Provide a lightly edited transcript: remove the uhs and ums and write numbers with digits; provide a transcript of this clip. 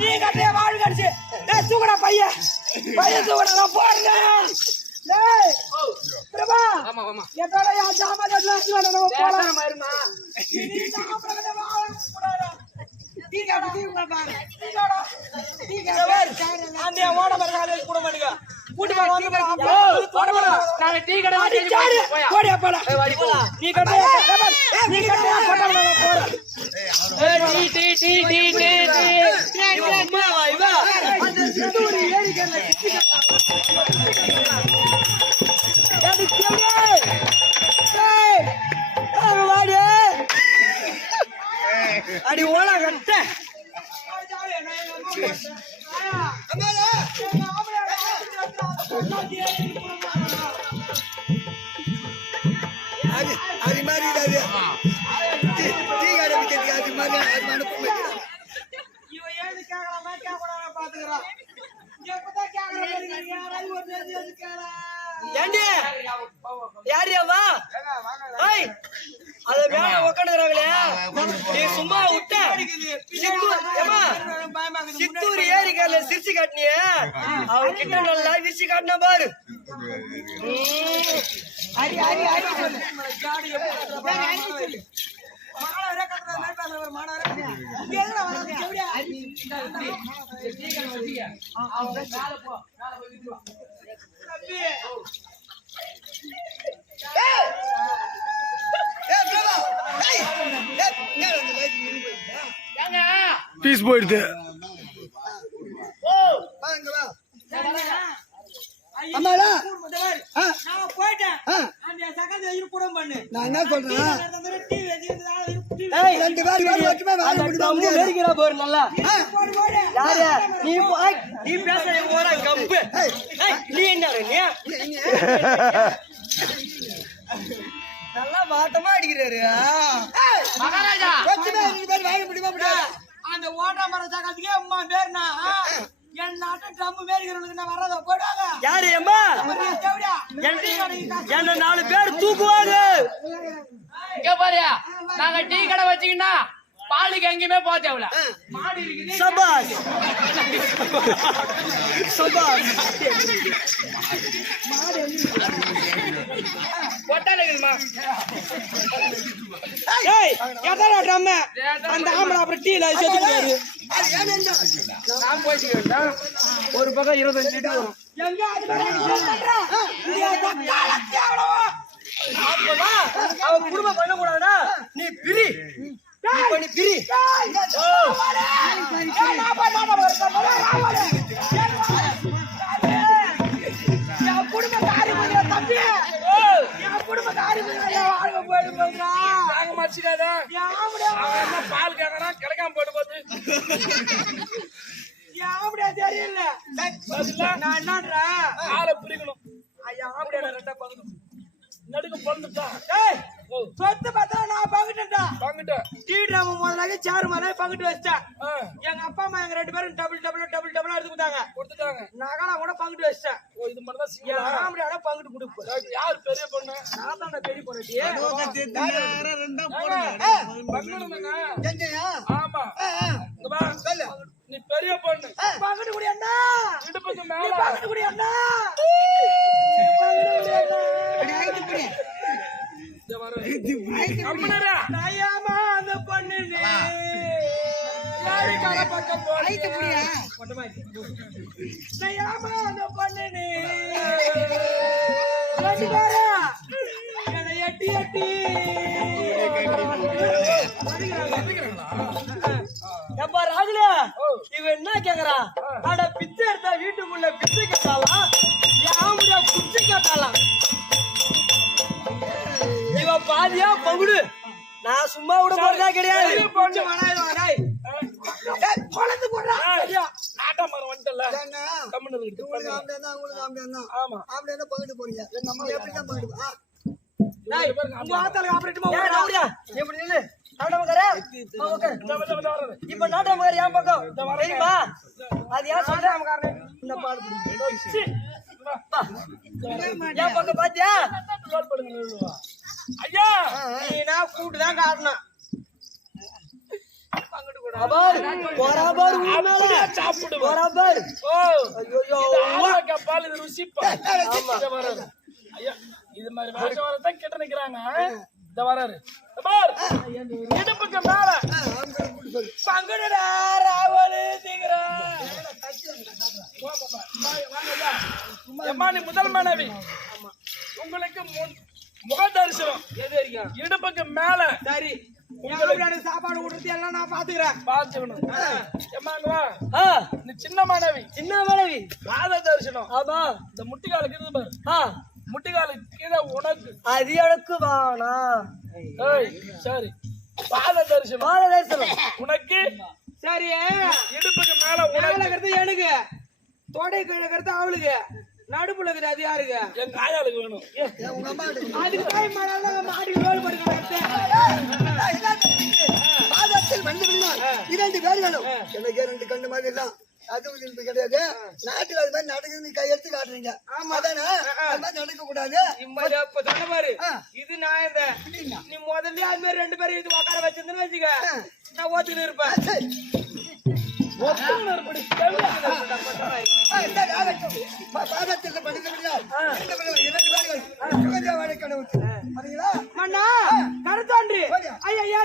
நீ கட்டே வாழ் கடிச்சு டேய் தூக்குடா பையன் தூக்குடா நான் போறேன் டேய் பிரபா ஆமா ஆமா எதோட யா ஜாமா கட்டலாம் நம்ம போலாம் மருமா நீ சாப்பிடவே வாழ கூடாது டீகா பாரு அந்த ஓட மரகால கூட மாட்டீங்க கூட்டி வா வந்து போடா நான் டீ கடை போய் போடியா போடா நீ கட்டே போடா போடா டீ அம்மா வா அந்த சித்தூரி ஏறி கல்ல ஏடி கேளே ஏய் வாடி அடி ஓடா கட்ட அம்மாடா அது மாதிரி அது டீ கடை விக்கிறது அது மாதிரி அது அனுப்ப மாட்டேன் இவன் ஏது கேட்கலாமா கேட்கக்கூடாது பாத்துக்கிறான் எப்பதான் கேட்கறேன் யாராவது ஒரு எது கேளா ஏண்டி யாரியாவா ஏய் அத மேல உட்காந்துறாங்களே நீ சும்மா விட்ட சித்தூர் ஏரிக்கல்ல சிரிச்சு காட்டினிய அவன் கிட்ட நல்லா விரிச்சு காட்டின பாரு அடி அடி அடி சொல்லு பீஸ் போயிடுது அம்மாடா நான் போயிட்டேன் அந்த சகல கூட பண்ணு நான் என்ன சொல்றேன் ரெண்டு பேர் மட்டுமே வாங்க முடியாது வேடிக்கிறா பாரு நல்லா யாரு நீ பேச போற கம்பு நீ என்ன நீ நல்லா வாட்டமா அடிக்கிறாரு மகாராஜா ரெண்டு பேர் வாங்க முடியுமா அந்த ஓட்ட மர சகலத்துக்கே அம்மா பேர்னா என் நாட்டு ட்ரம் மேரிக்கிறவனுக்கு நான் வர்றத போடுவாங்க யாரு அம்மா என்ன 4 பேர் தூக்குவாங்க இங்க பாரியா நாங்க டீ கடை வச்சுக்கிட்டா பாலுக்கு எங்கேயுமே போக தேவையில்ல மாடு இருக்குது சபாஷ் சபாஷ் ஏய் எதனா ட்ரம் அந்த ஆம்பளை அப்புறம் டீல செத்துட்டாரு நான் போயிட்டு ஒரு பக்கம் 25 லிட்டர் வரும் எங்க அவன் குடும்பம் பண்ண கூடாதுடா நீ பிரி பண்ணி பிரி குடும்பக்காரி தம்பி குடும்பக்காரி பால் கேட்கறான் கிடைக்காம போட்டு போது அப்படியா தெரியல நான் என்னன்றேன் ஆளை பிரிக்கணும் ஐயா அப்படியா ரெண்டா பகுதி நடுக்க பொழுதுட்டா சொத்து பார்த்தா நான் பங்கிட்டேன் டீ ட்ரம் முதலாக சேர் மேலே பங்கிட்டு வச்சிட்டேன் எங்க அப்பா அம்மா எங்க 2 பேரும் டபுள் எடுத்து கொடுத்தாங்க நகலா கூட பங்கிட்டு வச்சிட்டேன் இது மட்டும் தான் ஆம்படியோட பங்கிட்டு கொடுப்பேன் யார் பெரிய பொண்ணு நான் தான் பெரிய பொண்ணு ஆமா நீ பெரிய பொண்ணு பங்கிட்டு கூடிய அண்ணா இடுப்புக்கு மேல பங்கிட்டு கூடிய அண்ணா நயாமா அந்த பொண்ணு பக்கம் நயாமா அந்த பொண்ணு எட்டி எட்டி எப்பா ராகுல இவ என்ன கேக்குறா அட பிச்சை எடுத்தா வீட்டுக்குள்ள பிச்சை கேட்டாலாம் யாமுடியா குச்சி கேட்டாலாம் இவ பாதியா பகுடு நான் சும்மா விட போறதா கிடையாது குழந்தை போடுறா நாட்டா மரம் வந்துட்டல ஆமா அப்படியே பகிட்டு போறீங்க நம்ம எப்படிதான் பகிட்டு எப்படி நில்லு இப்ப நாட்டமக்கார என் பக்கம் தெரியுமா அது ஏன் சொல்றேன் இந்த பாடு என் பக்கம் பாத்தியா ஐயா நீ நான் கூட்டுதான் காட்டணும் பங்கிட்டு கூட அப்படியே சாப்பிடுவேன். ஓ, இது ஆரோக்கிய பால், இது ருசிப்பா. இத வராரு. ஐயா, இது மாதிரி வேஷம் வரதான் கிட்ட நிக்கிறாங்க. இத வராரு. பார், இடுப்புக்கு மேல பங்குடா ராவலு திங்கறா. எம்மா, நீ முதல் மனைவி. உங்களுக்கு முக தரிசனம் எது வரைக்கும்? இடுப்புக்கு மேல. சரி, உங்களுக்கு சாப்பாடு கொடுத்து எல்லாம் நான் பாத்துக்கிறேன். பாத்துக்கணும். எம்மாங்க வா. நீ சின்ன மனைவி. பாத தரிசனம். ஆமா, இந்த முட்டிக்காலுக்கு இருந்து பாரு. முட்டிக்காலுக்கு கீழே உனக்கு. அது எனக்கு வானா. சரி, பாத தரிசனம் உனக்கு. சரி, இடுப்புக்கு மேல உனக்கு, எனக்கு தொடை கிழக்கிறது அவளுக்கு, நடுப்புல இருக்குது அது யாருக்கு? எங்க ஆயாளுக்கு வேணும். அதுக்கு போய் மாடி ரோல் படிக்க இரண்டு பேர் வேணும். எனக்கு இரண்டு கண்ணு மாதிரி எல்லாம் அதுவும் கிடையாது. நாட்டுல அது மாதிரி நடக்குது. நீ கையெடுத்து காட்டுறீங்க. அதானே, அது மாதிரி நடக்க கூடாது. சொன்ன பாரு, இது நான் இந்த நீ முதல்ல அது மாதிரி ரெண்டு பேரும் இது உட்கார வச்சிருந்தேன்னு வச்சுக்க, நான் ஓத்துன்னு இருப்பேன். மன்னா கருத்தாண்டி ஐயா